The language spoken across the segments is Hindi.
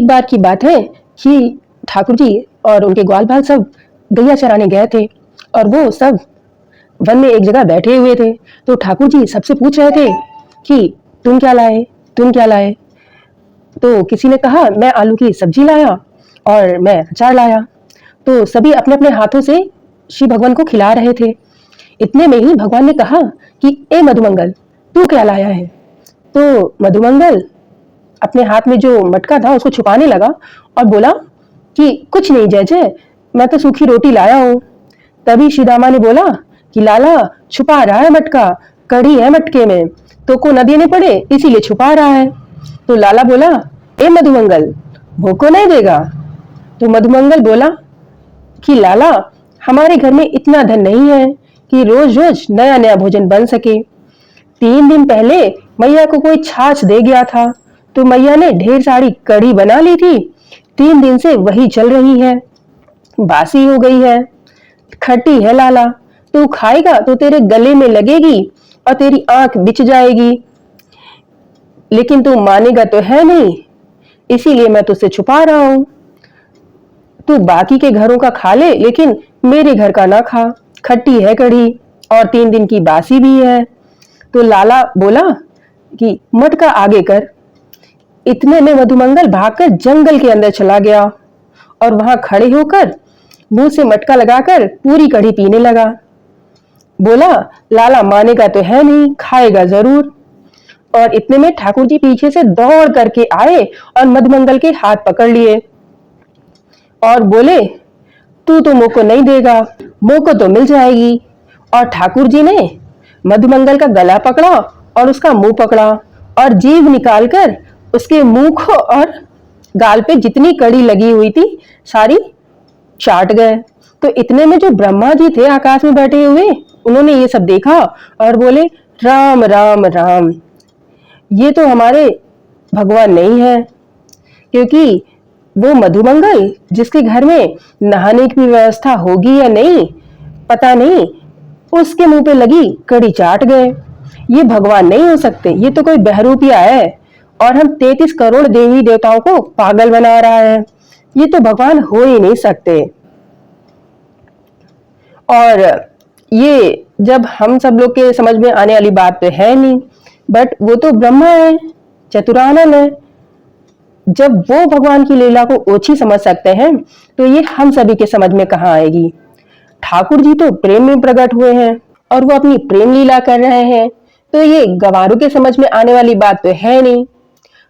एक बार की बात है कि ठाकुर जी और उनके ग्वाल बाल सब गैया चराने गए थे और वो सब वन में एक जगह बैठे हुए थे। तो ठाकुर जी सबसे पूछ रहे थे कि तुम क्या लाए, तुम क्या लाए। तो किसी ने कहा मैं आलू की सब्जी लाया और मैं अचार लाया। तो सभी अपने अपने हाथों से श्री भगवान को खिला रहे थे। इतने में ही भगवान ने कहा कि ए मधुमंगल, तू क्या लाया है। तो मधुमंगल अपने हाथ में जो मटका था उसको छुपाने लगा और बोला कि कुछ नहीं जय जय, मैं तो सूखी रोटी लाया हूँ। तभी श्री दामा ने बोला कि लाला छुपा रहा है मटका, कड़ी है मटके में, तो को न देने पड़े इसीलिए छुपा रहा है। तो लाला बोला ए मधुमंगल, वो को नहीं देगा। तो मधुमंगल बोला कि लाला हमारे घर में इतना धन नहीं है कि रोज रोज नया नया भोजन बन सके। 3 दिन पहले मैया को कोई छाछ दे गया था तो मैया ने ढेर सारी कड़ी बना ली थी। 3 दिन से वही चल रही है, बासी हो गई है, खट्टी है लाला, तू खाएगा तो तेरे गले में लगेगी और तेरी आंख बिछ जाएगी, लेकिन तू मानेगा तो है नहीं, इसीलिए मैं तुझसे छुपा रहा हूं। तू बाकी के घरों का खा ले लेकिन मेरे घर का ना खा, खट्टी है कड़ी और 3 दिन की बासी भी है। तो लाला बोला कि मटका आगे कर। इतने में मधुमंगल भागकर जंगल के अंदर चला गया और वहां खड़े होकर मुंह से मटका लगाकर पूरी कड़ी पीने लगा। बोला लाला मानेगा तो है नहीं, खाएगा जरूर। और इतने में ठाकुर जी पीछे से दौड़ करके आए और मधुमंगल के हाथ पकड़ लिए और बोले तू तो मुंह को नहीं देगा, मुंह को तो मिल जाएगी। और ठाकुर जी ने मधुमंगल का गला पकड़ा और उसका मुंह पकड़ा और जीभ निकालकर उसके मुंह को और गाल पे जितनी कड़ी लगी हुई थी सारी चाट गए। तो इतने में जो ब्रह्मा जी थे आकाश में बैठे हुए, उन्होंने ये सब देखा और बोले राम राम राम, ये तो हमारे भगवान नहीं है, क्योंकि वो मधुमंगल जिसके घर में नहाने की व्यवस्था होगी या नहीं पता नहीं, उसके मुंह पे लगी कड़ी चाट गए। ये भगवान नहीं हो सकते, ये तो कोई बहरूपिया है और हम 33 करोड़ देवी देवताओं को पागल बना रहा है, ये तो भगवान हो ही नहीं सकते। और ये जब हम सब लोग के समझ में आने वाली बात तो है नहीं, बट वो तो ब्रह्मा है, चतुरानन है। जब वो भगवान की लीला को ओछी समझ सकते हैं तो ये हम सभी के समझ में कहाँ आएगी। ठाकुर जी तो प्रेम में प्रकट हुए हैं और वो अपनी प्रेम लीला कर रहे हैं, तो ये गंवारों के समझ में आने वाली बात तो है नहीं।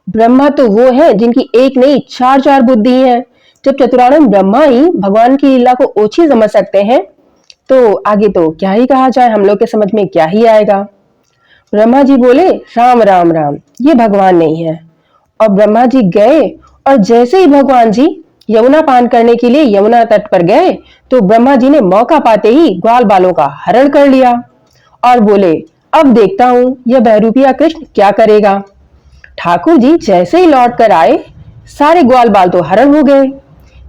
ब्रह्मा तो वो है जिनकी एक नहीं चार चार बुद्धि है। जब चतुरानन ब्रह्मा ही भगवान की लीला को ओछी समझ सकते हैं तो आगे तो क्या ही कहा जाए, हम लोग के समझ में क्या ही आएगा। ब्रह्मा जी बोले राम राम राम, ये भगवान नहीं है। और ब्रह्मा जी गए और जैसे ही भगवान जी यमुना पान करने के लिए यमुना तट पर गए तो ब्रह्मा जी ने मौका पाते ही ग्वाल बालों का हरण कर लिया और बोले अब देखता हूं यह बहरूपिया कृष्ण क्या करेगा। ठाकुर जी जैसे ही लौट कर आए सारे ग्वाल बाल तो हरण हो गए।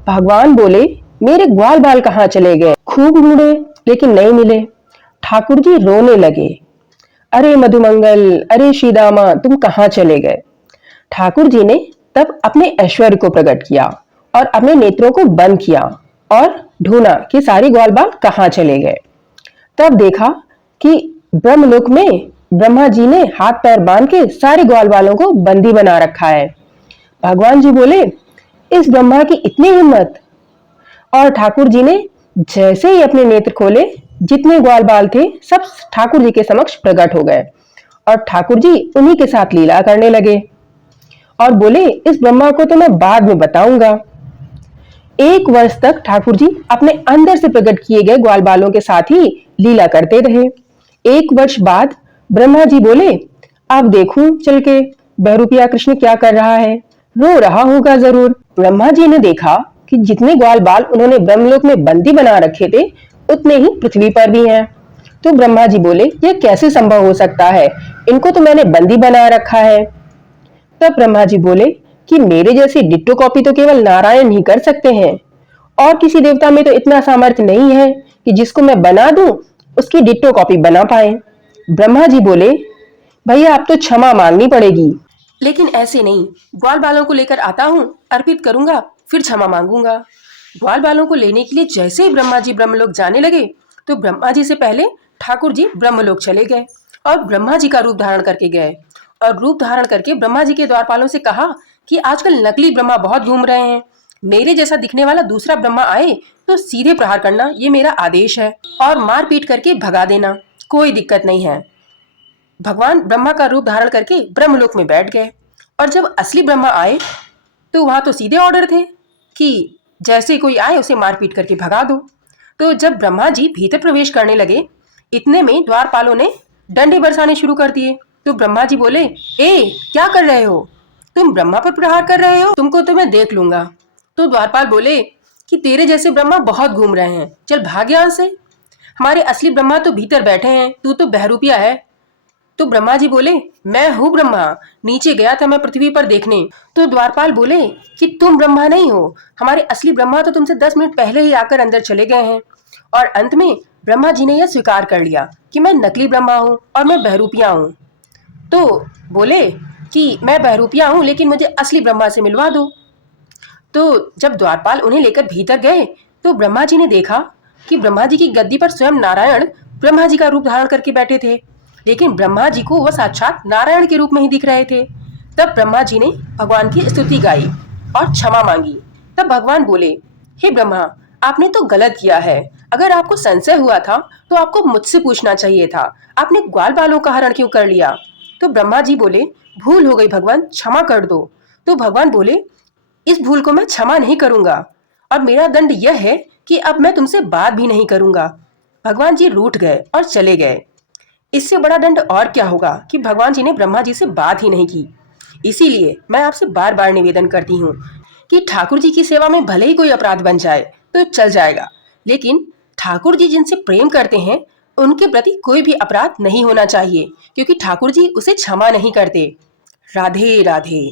भगवान बोले मेरे ग्वाल बाल कहाँ चले गए। खूब ढूंढे लेकिन नहीं मिले। ठाकुर जी रोने लगे, अरे मधुमंगल, अरे श्रीदामा, तुम कहाँ चले गए। ठाकुर जी ने तब अपने ऐश्वर्य को प्रकट किया और अपने नेत्रों को बंद किया और ढूंढा कि सारे ग्वाल बाल कहाँ चले गए। तब देखा कि ब्रह्मलोक में ब्रह्मा जी ने हाथ पैर बांध के सारे ग्वाल बालों को बंदी बना रखा है। भगवान जी बोले इस ब्रह्मा की इतनी हिम्मत। और ठाकुर जी ने जैसे ही अपने नेत्र खोले जितने ग्वाल बाल थे सब ठाकुर जी के समक्ष प्रकट हो गए और ठाकुर जी उन्हीं के साथ लीला करने लगे और बोले इस ब्रह्मा को तो मैं बाद में बताऊंगा। 1 वर्ष तक ठाकुर जी अपने अंदर से प्रकट किए गए ग्वाल बालों के साथ ही लीला करते रहे। 1 वर्ष बाद ब्रह्मा जी बोले अब देखूं चल के बहरूपिया कृष्ण क्या कर रहा है, रो रहा होगा जरूर। ब्रह्मा जी ने देखा कि जितने ग्वाल बाल उन्होंने ब्रह्मलोक में बंदी बना रखे थे उतने ही पृथ्वी पर भी हैं। तो ब्रह्मा जी बोले यह कैसे संभव हो सकता है, इनको तो मैंने बंदी बना रखा है। तब ब्रह्मा जी बोले कि मेरे जैसी डिट्टो कॉपी तो केवल नारायण ही कर सकते हैं और किसी देवता में तो इतना सामर्थ्य नहीं है कि जिसको मैं बना दूं उसकी डिट्टो कॉपी बना पाए। ब्रह्मा जी बोले भैया अब तो क्षमा मांगनी पड़ेगी, लेकिन ऐसे नहीं, ग्वाल बालों को लेकर आता हूँ, अर्पित करूंगा, फिर क्षमा मांगूंगा। ग्वाल बालों को लेने के लिए जैसे ही ब्रह्मा जी ब्रह्मलोक जाने लगे, तो ब्रह्मा जी से पहले ठाकुर जी ब्रह्मलोक चले गए और ब्रह्मा जी का रूप धारण करके गए। और रूप धारण करके ब्रह्मा जी के द्वारपालों से कहा कि आजकल नकली ब्रह्मा बहुत घूम रहे हैं, मेरे जैसा दिखने वाला दूसरा ब्रह्मा आए तो सीधे प्रहार करना, ये मेरा आदेश है, और मार पीट करके भगा देना, कोई दिक्कत नहीं है। भगवान ब्रह्मा का रूप धारण करके ब्रह्मलोक में बैठ गए। और जब असली ब्रह्मा आए तो वहां तो सीधे ऑर्डर थे कि जैसे कोई आए उसे मारपीट करके भगा दो। तो जब ब्रह्मा जी भीतर प्रवेश करने लगे, इतने में द्वारपालों ने डंडे बरसाने शुरू कर दिए। तो ब्रह्मा जी बोले, ए क्या कर रहे हो, तुम ब्रह्मा पर प्रहार कर रहे हो, तुमको तो मैं देख लूंगा। तो द्वारपाल बोले कि तेरे जैसे ब्रह्मा बहुत घूम रहे हैं, चल भाग यहाँ से, हमारे असली ब्रह्मा तो भीतर बैठे हैं, तू तो बहरूपिया है। तो ब्रह्मा जी बोले, मैं हूँ ब्रह्मा, नीचे गया था मैं पृथ्वी पर देखने। तो द्वारपाल बोले कि तुम ब्रह्मा नहीं हो, हमारे असली ब्रह्मा तो तुमसे 10 मिनट पहले ही आकर अंदर चले गए हैं। और अंत में ब्रह्मा जी ने यह स्वीकार कर लिया कि मैं नकली ब्रह्मा हूँ और मैं बहरूपिया हूँ। तो बोले कि मैं बहरूपिया हूँ, लेकिन मुझे असली ब्रह्मा से मिलवा दो। तो जब द्वारपाल उन्हें लेकर भीतर गए, तो ब्रह्मा जी ने देखा कि ब्रह्मा जी की गद्दी पर स्वयं नारायण ब्रह्मा जी का रूप धारण करके बैठे थे, लेकिन ब्रह्मा जी को वह साक्षात नारायण के रूप में ही दिख रहे थे। तब ब्रह्मा जी ने भगवान की स्तुति गाई और क्षमा मांगी। तब भगवान बोले, हे ब्रह्मा, आपने तो गलत किया है, अगर आपको संशय हुआ था तो आपको मुझसे पूछना चाहिए था, आपने ग्वाल बालों का हरण क्यों कर लिया। तो ब्रह्मा जी बोले, भूल हो गई भगवान, क्षमा कर दो। तो भगवान बोले, इस भूल को मैं क्षमा नहीं करूंगा, और मेरा दंड यह है कि अब मैं तुमसे बात भी नहीं करूंगा। भगवान जी रूठ गए और चले गए। इससे बड़ा दंड और क्या होगा कि भगवान जी ने ब्रह्मा जी से बात ही नहीं की। इसीलिए मैं आपसे बार बार निवेदन करती हूँ कि ठाकुर जी की सेवा में भले ही कोई अपराध बन जाए तो चल जाएगा, लेकिन ठाकुर जी जिनसे प्रेम करते हैं उनके प्रति कोई भी अपराध नहीं होना चाहिए, क्योंकि ठाकुर जी उसे क्षमा नहीं करते। राधे राधे।